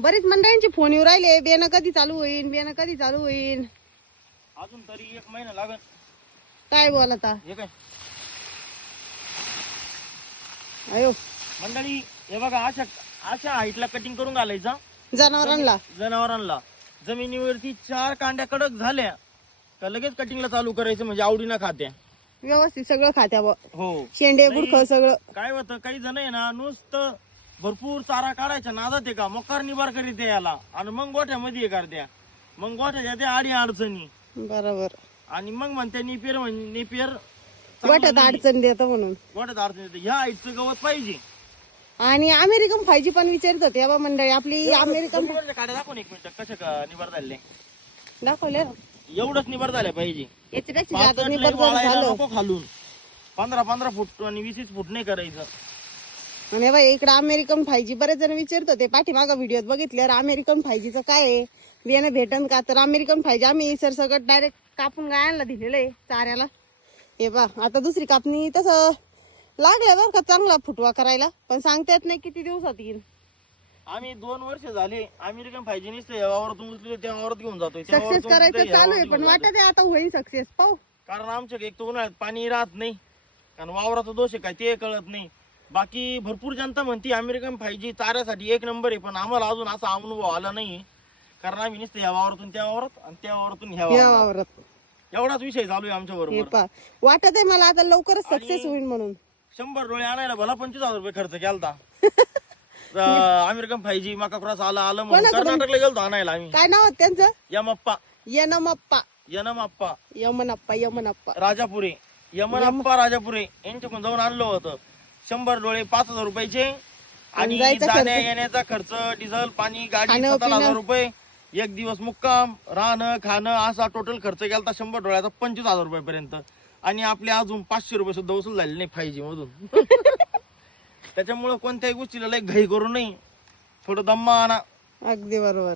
बरीच मंडळींचे फोन येऊ राहिले, बियाणं कधी चालू होईल, बियाणं कधी चालू होईल. अजून तरी 1 महिना लागेल. काय बोलता? हे काय अयो मंडळी, हे बघा अशा हाईटला कटिंग करून घालायचा जनावरांना. जमिनीवरती 4 कांड्या कडक झाल्या का लगेच कटिंगला चालू करायचं, म्हणजे आवडीनं खात्या. व्यवस्थित सगळं खात्या हो. शेंडे बुडखं सगळं. काय होतं, काही जण आहे ना नुसतं भरपूर चारा काढायच्या नादात आहे का मकार निबार करीत याला आणि मग गोठ्यामध्ये हे करत्या, मग गोठ्याच्या त्या आडी अडचणी. बरोबर. आणि मग म्हणते नेपियर गोठ्यात अडचण देत म्हणून. गोठ्यात अडचण येते. ह्या हाईटचं गवत पाहिजे. आणि अमेरिकन फायजी पण विचारित होते बा मंडळी आपली. अमेरिकन काड्या दाखव 1 मिनिट कशा निबार झाले. दाखवले एवढंच निबार झाल्या पाहिजे. याच्यापेक्षा जास्त निबर झालं. नको खालून 15 फूट आणि 20 फूट नाही करायचं. आणि बाई इकडे अमेरिकन फायजी बरेच जण विचारत होते, पाठीमागा व्हिडिओत बघितल्यावर अमेरिकन फायजीचं काय आहे, बियाणं भेटन का. तर अमेरिकन फायजी आम्ही सरसकट डायरेक्ट कापून गायांना दिलेलं आहे चाऱ्याला. हे बा आता दुसरी कापणी तसं लागल्या बरं का चांगला फुटवा करायला, पण सांगता येत नाही किती दिवसात येईल. आम्ही 2 वर्ष झाले अमेरिकन फायजी नसते वावरातून उचलले त्या वावरात घेऊन जातोय. सक्सेस करायचं चालू आहे, पण वाटत आहे आता होईल सक्सेस. पाहू. कारण आमच्या एक तर उन्हाळ्यात पाणी राहत नाही, कारण वावराचा दोष आहे काय ते कळत नाही. बाकी भरपूर जनता म्हणती अमेरिकन फायजी चाऱ्यासाठी 1 नंबर आहे, पण आम्हाला अजून असा अनुभव आला नाही. कारण आम्ही नुसतं या वावरातून त्या वावरात आणि त्या वावरातून ह्या वावरात एवढाच विषय चालू आहे आमच्या बरोबर. वाटत आहे मला आता लवकरच सक्सेस होईल म्हणून. 100 डोळे आणायला भला 25,000 रुपये खर्च केलता. अमेरिकन फायजी मका क्रॉस आलं म्हणून कर्नाटकला गेलतो आणायला आम्ही. काय नाव होतं त्यांचं? यमप्पा यमनप्पा राजापुरे. यमनप्पा राजापुरे यांच्याकडून जाऊन आणलं होतं. 100 डोळे 5,000 रुपयाचे आणि जाण्या येण्याचा खर्च, डिझेल पाणी, गाडी 17,000 रुपये, 1 दिवस मुक्काम, राहणं खाणं असा टोटल खर्च गेला 100 डोळ्याचा 25,000 रुपयापर्यंत. आणि आपले अजून 500 रुपये सुद्धा वसूल झाले नाही फायजी मधून. त्याच्यामुळे कोणत्याही गोष्टीला लय घाई करू नये, थोडं दम्मा आणा. अगदी बरोबर.